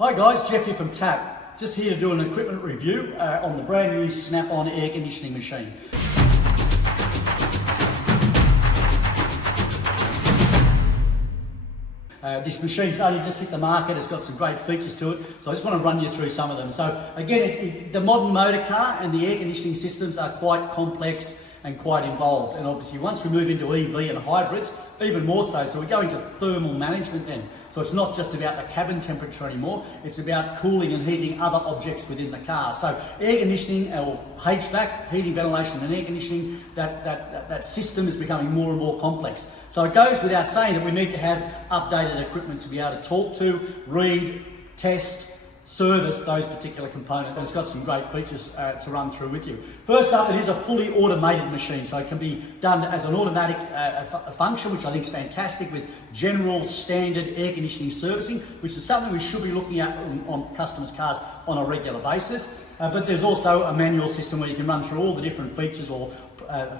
Hi guys, Jeff here from TAP. Just here to do an equipment review on the brand new snap-on air conditioning machine. This machine's only just hit the market. It's got some great features to it, so I just want to run you through some of them. So again, the modern motor car and the air conditioning systems are quite complex and quite involved, and obviously once we move into EV and hybrids, even more so. So we go into thermal management then. So it's not just about the cabin temperature anymore, it's about cooling and heating other objects within the car. So air conditioning, or HVAC, heating, ventilation and air conditioning, that system is becoming more and more complex. So it goes without saying that we need to have updated equipment to be able to talk to, read, test, service those particular components, and it's got some great features to run through with you. First up, it is a fully automated machine, so it can be done as an automatic function, which I think is fantastic, with general standard air conditioning servicing, which is something we should be looking at on customers' cars on a regular basis. But there's also a manual system where you can run through all the different features or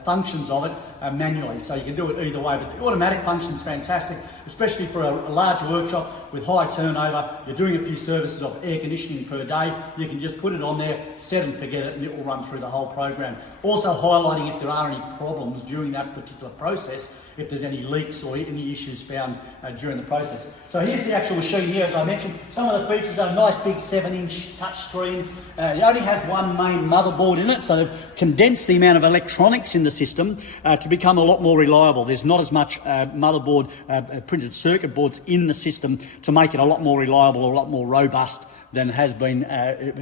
functions of it manually, so you can do it either way. But the automatic function is fantastic, especially for a large workshop with high turnover. You're doing a few services of air conditioning per day, you can just put it on there, set and forget it, and it will run through the whole program. Also highlighting if there are any problems during that particular process, if there's any leaks or any issues found during the process. So here's the actual machine here. As I mentioned, some of the features are a nice big 7-inch touch screen. It only has one main motherboard in it, so they've condensed the amount of electronics in the system to become a lot more reliable. There's not as much motherboard, printed circuit boards in the system to make it a lot more reliable or a lot more robust than has been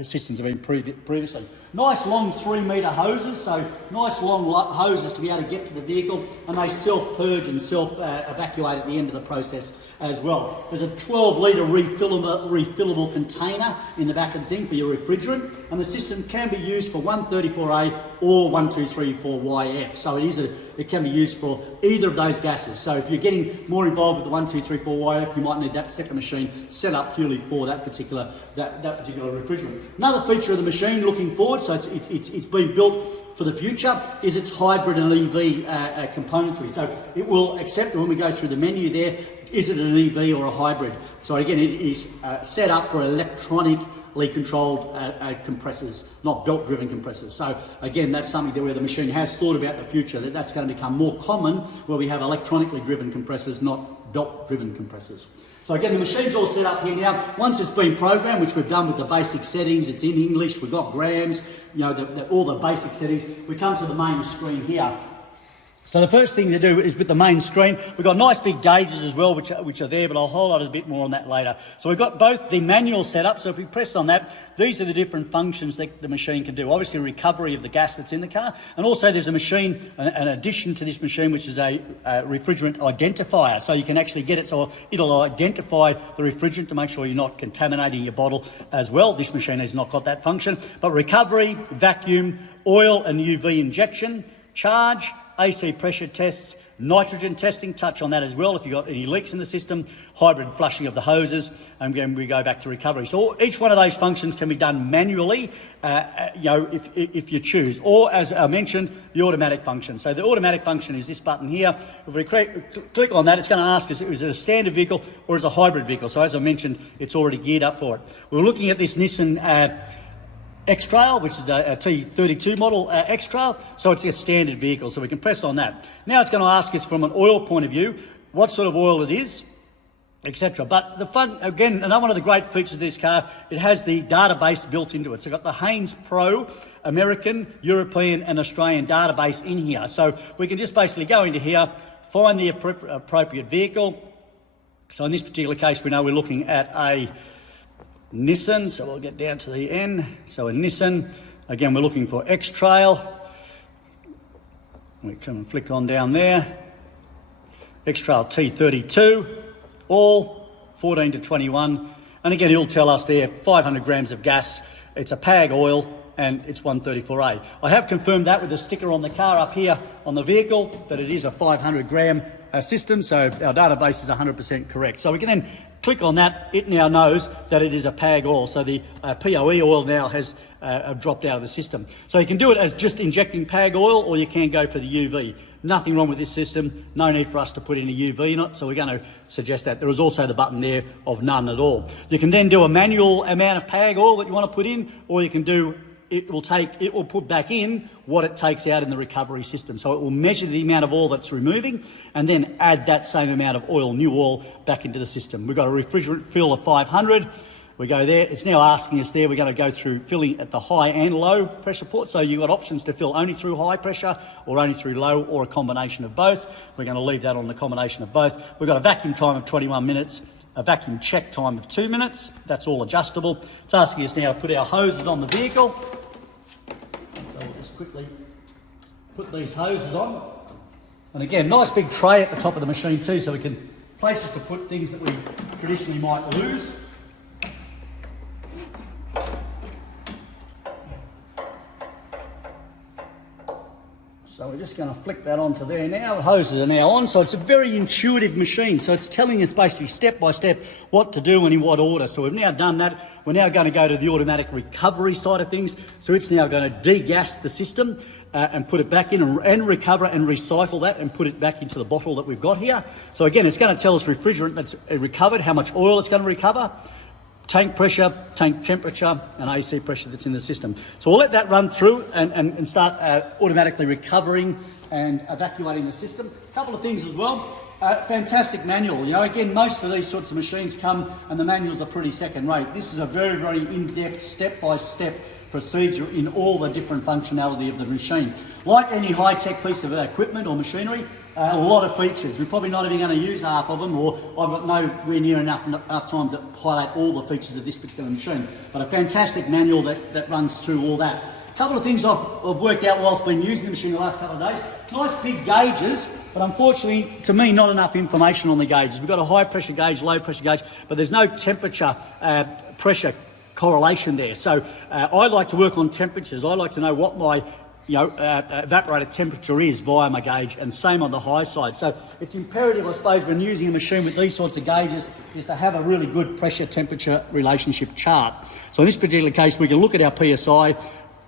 systems have been previously. Nice long 3-metre hoses, so nice long hoses to be able to get to the vehicle, and they self-purge and self-evacuate at the end of the process as well. There's a 12-litre refillable container in the back of the thing for your refrigerant, and the system can be used for 134A or 1234YF, so it can be used for either of those gases. So if you're getting more involved with the 1234YF, you might need that second machine set up purely for that particular refrigerant. Another feature of the machine looking forward, so it's been built for the future, is its hybrid and EV componentry. So it will accept, when we go through the menu there, is it an EV or a hybrid? So again, it is set up for electronically controlled compressors, not belt-driven compressors. So again, that's something where the machine has thought about the future, that's going to become more common, where we have electronically driven compressors, not belt-driven compressors. So again, the machine's all set up here now. Once it's been programmed, which we've done with the basic settings, it's in English, we've got grams, you know, all the basic settings, we come to the main screen here. So the first thing to do is with the main screen, we've got nice big gauges as well, which are there, but I'll highlight a bit more on that later. So we've got both the manual setup, so if we press on that, these are the different functions that the machine can do. Obviously recovery of the gas that's in the car, and also there's a machine, an addition to this machine, which is a refrigerant identifier. So you can actually get it, so it'll identify the refrigerant to make sure you're not contaminating your bottle as well. This machine has not got that function, but recovery, vacuum, oil and UV injection, charge, AC pressure tests, nitrogen testing, touch on that as well if you've got any leaks in the system, hybrid flushing of the hoses, and then we go back to recovery. So each one of those functions can be done manually, if you choose, or as I mentioned, the automatic function. So the automatic function is this button here. If we click on that, it's going to ask us, is it a standard vehicle or is it a hybrid vehicle? So as I mentioned, it's already geared up for it. We're looking at this Nissan X-Trail, which is a T32 model X-Trail, so it's a standard vehicle, so we can press on that. Now it's going to ask us from an oil point of view, what sort of oil it is, etc. But the fun, again, another one of the great features of this car, it has the database built into it. So it's got the Haynes Pro, American, European and Australian database in here. So we can just basically go into here, find the appropriate vehicle. So in this particular case, we know we're looking at a Nissan, so we'll get down to the end. So a Nissan, again, we're looking for X-Trail. We come and flick on down there. X-Trail T32, all 14 to 21. And again, it'll tell us there 500 grams of gas. It's a PAG oil and it's 134A. I have confirmed that with the sticker on the car up here on the vehicle, that it is a 500 gram system, so our database is 100% correct. So we can then click on that, it now knows that it is a PAG oil, so the POE oil now has dropped out of the system. So you can do it as just injecting PAG oil, or you can go for the UV. nothing wrong with this system, no need for us to put in a UV in it, so we're going to suggest that. There is also the button there of none at all. You can then do a manual amount of PAG oil that you want to put in, or you can do, it will put back in what it takes out in the recovery system. So it will measure the amount of oil that's removing and then add that same amount of oil, new oil, back into the system. We've got a refrigerant fill of 500. We go there, it's now asking us there, we're going to go through filling at the high and low pressure port. So you've got options to fill only through high pressure or only through low, or a combination of both. We're going to leave that on the combination of both. We've got a vacuum time of 21 minutes, a vacuum check time of 2 minutes. That's all adjustable. It's asking us now to put our hoses on the vehicle. So we'll just quickly put these hoses on. And again, nice big tray at the top of the machine too, so we can places to put things that we traditionally might lose. So we're just going to flick that onto there now. The hoses are now on, so it's a very intuitive machine. So it's telling us basically step by step what to do and in what order. So we've now done that. We're now going to go to the automatic recovery side of things. So it's now going to degas the system and put it back in and recover and recycle that and put it back into the bottle that we've got here. So again, it's going to tell us refrigerant that's recovered, how much oil it's going to recover, tank pressure, tank temperature, and AC pressure that's in the system. So we'll let that run through and start automatically recovering and evacuating the system. A couple of things as well. Fantastic manual. You know, again, most of these sorts of machines come and the manuals are pretty second rate. This is a very, very in-depth, step-by-step procedure in all the different functionality of the machine. Like any high-tech piece of equipment or machinery, a lot of features. We're probably not even going to use half of them, or I've got nowhere near enough time to highlight all the features of this particular machine. But a fantastic manual that runs through all that. A couple of things I've worked out whilst been using the machine the last couple of days. Nice big gauges, but unfortunately, to me, not enough information on the gauges. We've got a high pressure gauge, low pressure gauge, but there's no temperature, pressure correlation there. So I like to work on temperatures. I like to know what my evaporator temperature is via my gauge, and same on the high side. So it's imperative, I suppose, when using a machine with these sorts of gauges, is to have a really good pressure temperature relationship chart. So in this particular case, we can look at our PSI,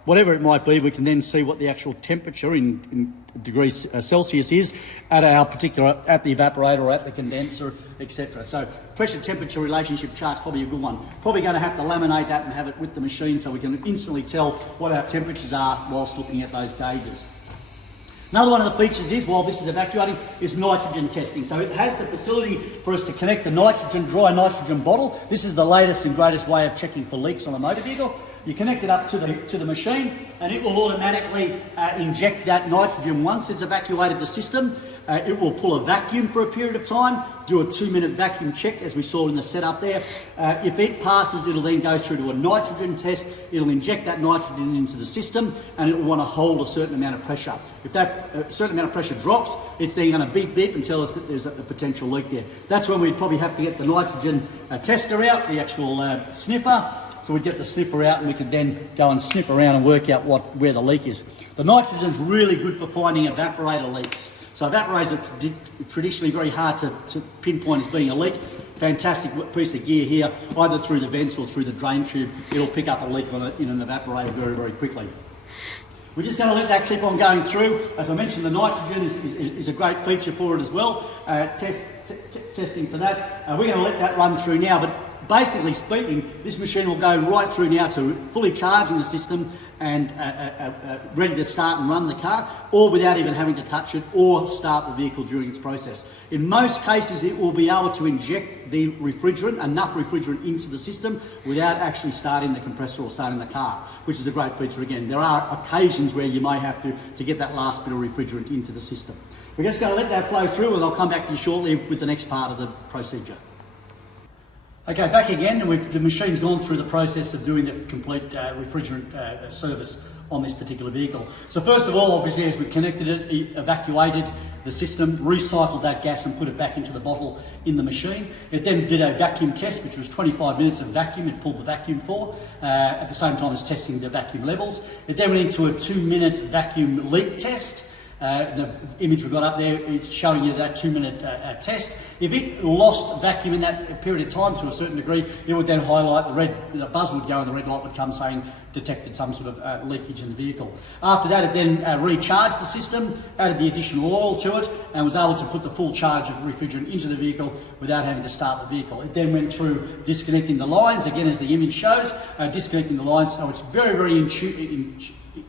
whatever it might be, we can then see what the actual temperature in degrees Celsius is at our particular, at the evaporator or at the condenser, etc. So pressure temperature relationship chart's probably a good one. Probably going to have to laminate that and have it with the machine so we can instantly tell what our temperatures are whilst looking at those gauges. Another one of the features is, while this is evacuating, is nitrogen testing. So it has the facility for us to connect the dry nitrogen bottle. This is the latest and greatest way of checking for leaks on a motor vehicle. You connect it up to the machine and it will automatically inject that nitrogen once it's evacuated the system. It will pull a vacuum for a period of time, do a 2-minute vacuum check as we saw in the setup there. If it passes, it'll then go through to a nitrogen test. It'll inject that nitrogen into the system and it will want to hold a certain amount of pressure. If that certain amount of pressure drops, it's then going to beep beep and tell us that there's a potential leak there. That's when we'd probably have to get the nitrogen tester out, the actual sniffer. So we'd get the sniffer out and we could then go and sniff around and work out where the leak is. The nitrogen's really good for finding evaporator leaks. So evaporators are traditionally very hard to pinpoint as being a leak. Fantastic piece of gear here, either through the vents or through the drain tube. It'll pick up a leak in an evaporator very, very quickly. We're just going to let that keep on going through. As I mentioned, the nitrogen is a great feature for it as well. Testing for that. We're going to let that run through now, but basically speaking, this machine will go right through now to fully charging the system and ready to start and run the car, or without even having to touch it or start the vehicle during its process. In most cases, it will be able to inject the refrigerant, enough refrigerant into the system without actually starting the compressor or starting the car, which is a great feature again. There are occasions where you may have to get that last bit of refrigerant into the system. We're just going to let that flow through and I'll come back to you shortly with the next part of the procedure. Okay, back again, and the machine's gone through the process of doing the complete refrigerant service on this particular vehicle. So first of all, obviously, as we connected it, evacuated the system, recycled that gas and put it back into the bottle in the machine. It then did a vacuum test, which was 25 minutes of vacuum. It pulled the vacuum for, at the same time as testing the vacuum levels. It then went into a 2-minute vacuum leak test. The image we've got up there is showing you that 2-minute test. If it lost vacuum in that period of time to a certain degree, it would then highlight the buzz would go and the red light would come saying detected some sort of leakage in the vehicle. After that, it then recharged the system, added the additional oil to it, and was able to put the full charge of refrigerant into the vehicle without having to start the vehicle. It then went through disconnecting the lines, again as the image shows, disconnecting the lines, so it's very, very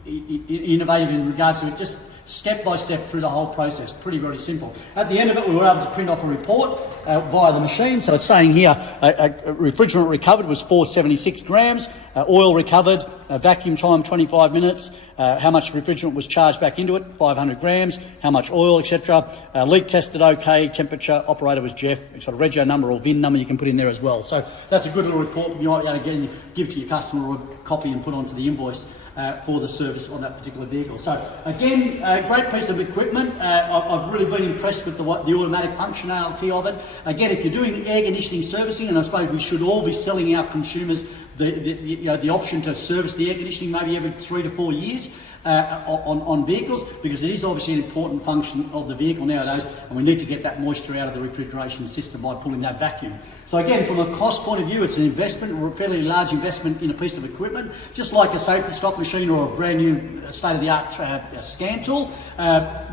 innovative in regards to it, just step by step through the whole process. Pretty, very simple. At the end of it, we were able to print off a report via the machine. So it's saying here, refrigerant recovered was 476 grams, oil recovered, vacuum time 25 minutes, how much refrigerant was charged back into it, 500 grams, how much oil, etc. Leak tested okay, temperature, operator was Jeff. It's got a rego number or VIN number you can put in there as well. So that's a good little report you might be able to give to your customer or copy and put onto the invoice for the service on that particular vehicle. So again, a great piece of equipment. I've really been impressed with the automatic functionality of it. Again, if you're doing air conditioning servicing, and I suppose we should all be selling our consumers the option to service the air conditioning maybe every 3 to 4 years on vehicles, because it is obviously an important function of the vehicle nowadays, and we need to get that moisture out of the refrigeration system by pulling that vacuum. So again, from a cost point of view, it's an investment, a fairly large investment in a piece of equipment, just like a safety stock machine or a brand new state-of-the-art scan tool.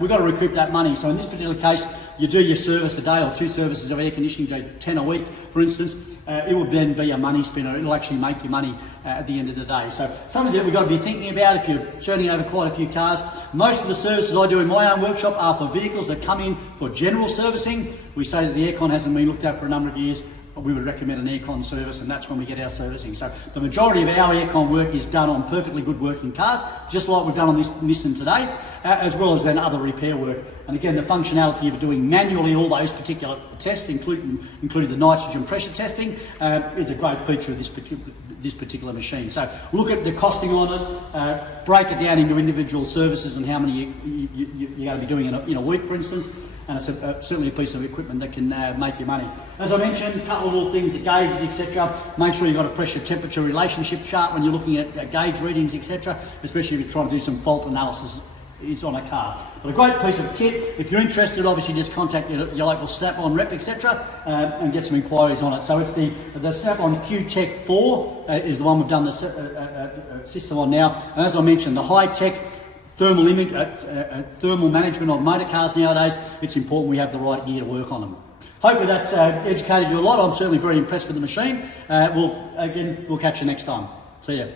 We've got to recoup that money. So in this particular case, you do your service a day or 2 services of air conditioning, 10 a week, for instance. It would then be a money spinner. It'll actually make you money at the end of the day. So something that we've got to be thinking about if you're churning over quite a few cars. Most of the services I do in my own workshop are for vehicles that come in for general servicing. We say that the aircon hasn't been looked at for a number of years, but we would recommend an aircon service, and that's when we get our servicing. So the majority of our aircon work is done on perfectly good working cars, just like we've done on this Nissan today, as well as then other repair work. And again, the functionality of doing manually all those particular tests, including the nitrogen pressure testing, is a great feature of this particular machine. So look at the costing on it, break it down into individual services and how many you're going to be doing in a week, for instance. And it's certainly a piece of equipment that can make you money. As I mentioned, a couple of little things, the gauges, etc. Make sure you've got a pressure-temperature relationship chart when you're looking at gauge readings, etc. Especially if you're trying to do some fault analysis is on a car. But a great piece of kit. If you're interested, obviously just contact your local Snap-on rep, etc. And get some inquiries on it. So it's the Snap-on QTECH 4 is the one we've done the system on now. And as I mentioned, the high-tech thermal management of motor cars nowadays, it's important we have the right gear to work on them. Hopefully that's educated you a lot. I'm certainly very impressed with the machine. We'll catch you next time. See ya.